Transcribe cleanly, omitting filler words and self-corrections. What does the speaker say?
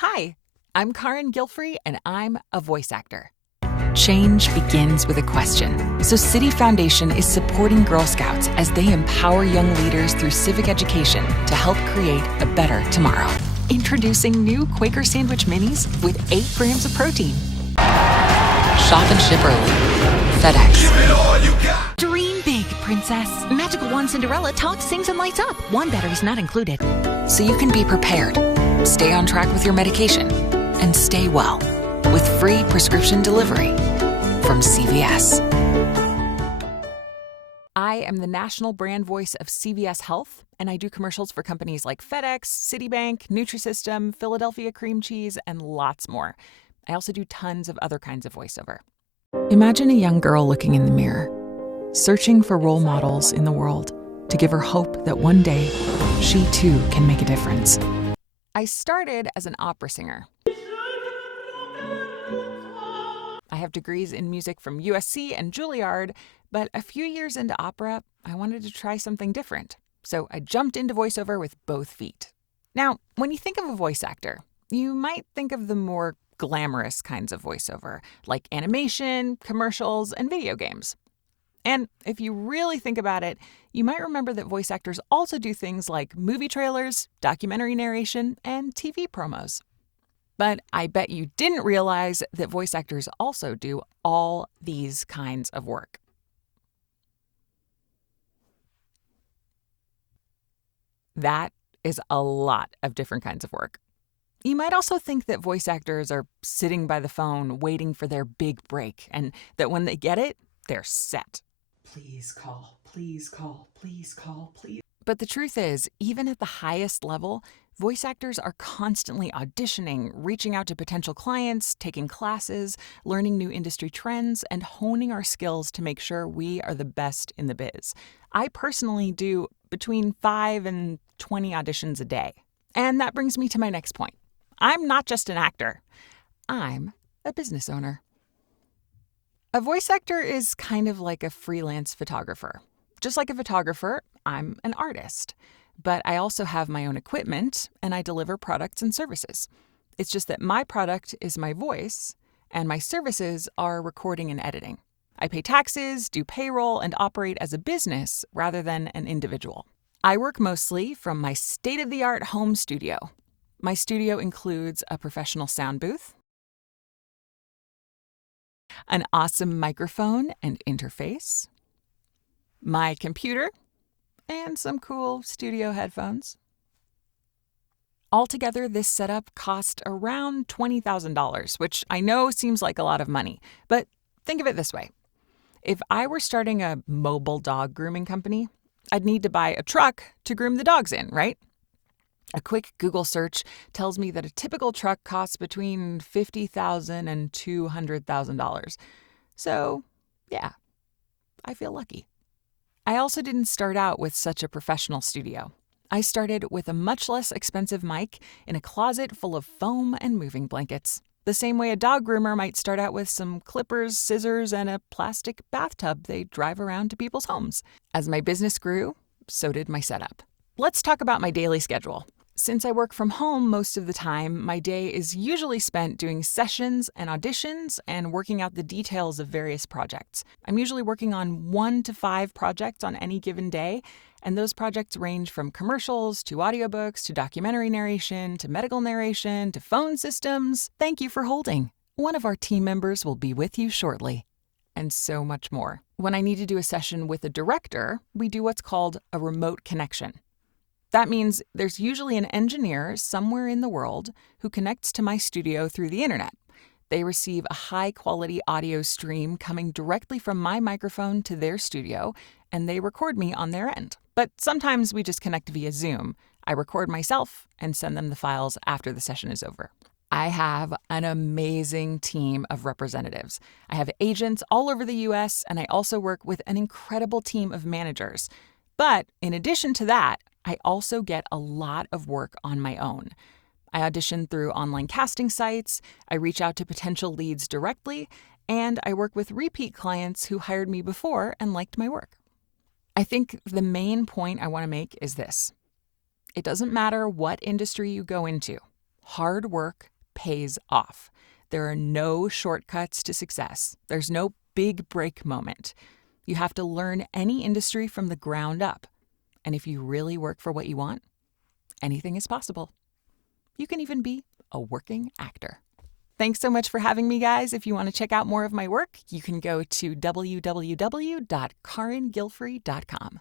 Hi, I'm Carin Gilfry, and I'm a voice actor. Change begins with a question. So City Foundation is supporting Girl Scouts as they empower young leaders through civic education to help create a better tomorrow. Introducing new Quaker Sandwich Minis with 8 grams of protein. Shop and ship early. FedEx. Dream big, princess. Magical Wand Cinderella talks, sings, and lights up. One battery's not included. So you can be prepared, stay on track with your medication, and stay well with free prescription delivery from CVS. I am the national brand voice of CVS Health, and I do commercials for companies like FedEx, Citibank, Nutrisystem, Philadelphia Cream Cheese, and lots more. I also do tons of other kinds of voiceover. Imagine a young girl looking in the mirror, searching for role models in the world to give her hope that one day she too can make a difference. I started as an opera singer. I have degrees in music from USC and Juilliard, but a few years into opera, I wanted to try something different. So I jumped into voiceover with both feet. Now, when you think of a voice actor, you might think of the more glamorous kinds of voiceover, like animation, commercials, and video games. And if you really think about it, you might remember that voice actors also do things like movie trailers, documentary narration, and TV promos. But I bet you didn't realize that voice actors also do all these kinds of work. That is a lot of different kinds of work. You might also think that voice actors are sitting by the phone waiting for their big break, and that when they get it, they're set. Please call, please call, please call, please. But the truth is, even at the highest level, voice actors are constantly auditioning, reaching out to potential clients, taking classes, learning new industry trends, and honing our skills to make sure we are the best in the biz. I personally do between 5 and 20 auditions a day. And that brings me to my next point. I'm not just an actor. I'm a business owner. A voice actor is kind of like a freelance photographer. Just like a photographer, I'm an artist. But I also have my own equipment, and I deliver products and services. It's just that my product is my voice, and my services are recording and editing. I pay taxes, do payroll, and operate as a business rather than an individual. I work mostly from my state-of-the-art home studio. My studio includes a professional sound booth, an awesome microphone and interface, my computer, and some cool studio headphones. Altogether, this setup cost around $20,000, which I know seems like a lot of money, but think of it this way. If I were starting a mobile dog grooming company, I'd need to buy a truck to groom the dogs in, right? A quick Google search tells me that a typical truck costs between $50,000 and $200,000. So, yeah, I feel lucky. I also didn't start out with such a professional studio. I started with a much less expensive mic in a closet full of foam and moving blankets. The same way a dog groomer might start out with some clippers, scissors, and a plastic bathtub they drive around to people's homes. As my business grew, so did my setup. Let's talk about my daily schedule. Since I work from home most of the time, my day is usually spent doing sessions and auditions and working out the details of various projects. I'm usually working on 1 to 5 projects on any given day, and those projects range from commercials to audiobooks to documentary narration to medical narration to phone systems. Thank you for holding. One of our team members will be with you shortly. And so much more. When I need to do a session with a director, we do what's called a remote connection. That means there's usually an engineer somewhere in the world who connects to my studio through the internet. They receive a high-quality audio stream coming directly from my microphone to their studio, and they record me on their end. But sometimes we just connect via Zoom. I record myself and send them the files after the session is over. I have an amazing team of representatives. I have agents all over the U.S., and I also work with an incredible team of managers. But in addition to that, I also get a lot of work on my own. I audition through online casting sites, I reach out to potential leads directly, and I work with repeat clients who hired me before and liked my work. I think the main point I want to make is this. It doesn't matter what industry you go into. Hard work pays off. There are no shortcuts to success. There's no big break moment. You have to learn any industry from the ground up. And if you really work for what you want, anything is possible. You can even be a working actor. Thanks so much for having me, guys. If you want to check out more of my work, you can go to www.caringilfry.com.